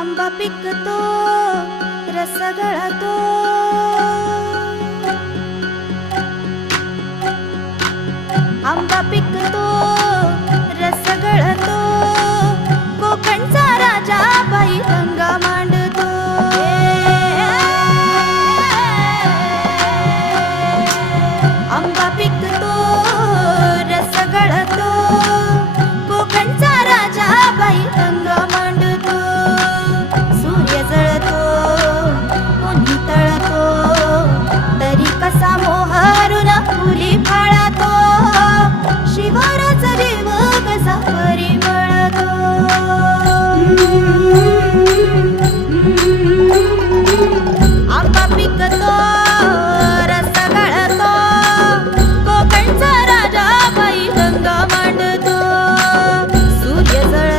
आंबा पिकतो रस गळतो आंबा पिकतो